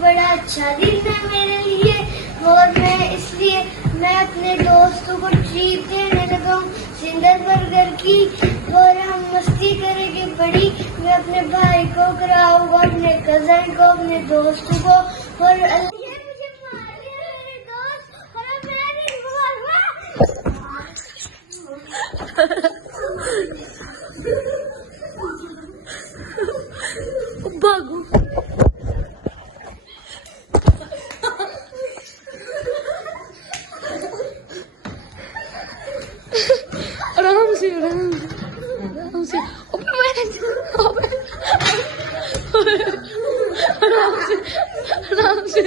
बड़ा अच्छा दिन है मेरे लिए और मैं अपने दोस्तों को ट्रीट देने लगा हूँ जिंगर बर्गर की और हम मस्ती करेंगे बड़ी। मैं अपने भाई को कराऊंगा, अपने कजन को, अपने दोस्तों को और ये मुझे मार दिया मेरे दोस्त और अब मैं भी भागो आराम से आराम से आराम से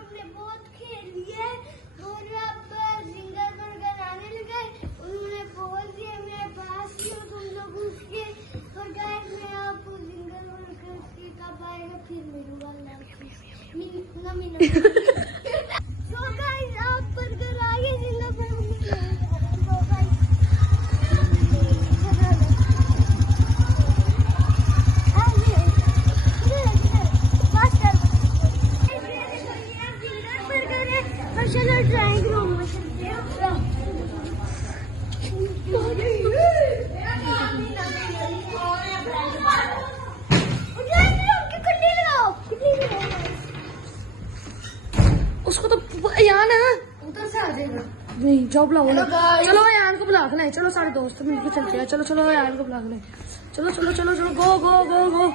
हमने बहुत खेल लिया और अब जिंगर बर्गर आने लगे। उन्होंने बोल दिया मैं पास ही हूँ तुम लोग उसके और गाइस मैं आपको जिंगर बर्गर की कब आएगा फिर मिलूंगा तो गाइस आप बर्गर आगे जिंगर बर्गर चलो ड्राइंग रूम में चलते हैं। उसको तो यान है उधर से आ जाएगा। नहीं जाओ बुलाओ ना। चलो यान को बुला के लाए। चलो सारे दोस्त मिलकर चलते हैं। चलो चलो यान को बुला के लाए। चलो चलो चलो चलो गो गो गो गो।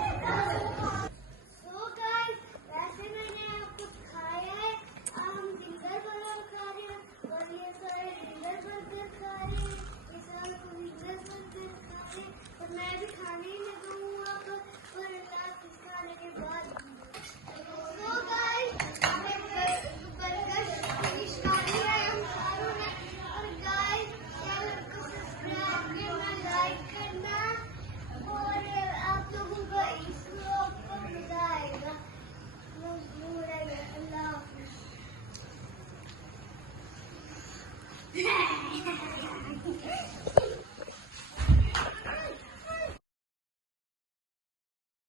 So guys, वैसे मैंने आपको खाया है। हम जिंगर बर्गर खा रहे हैं और ये सारे जिंगर बर्गर खा रहे हैं। ये सारे जिंगर बर्गर खा रहे हैं और मैं भी खाने ही लगा हूँ अब और रात खाने के बाद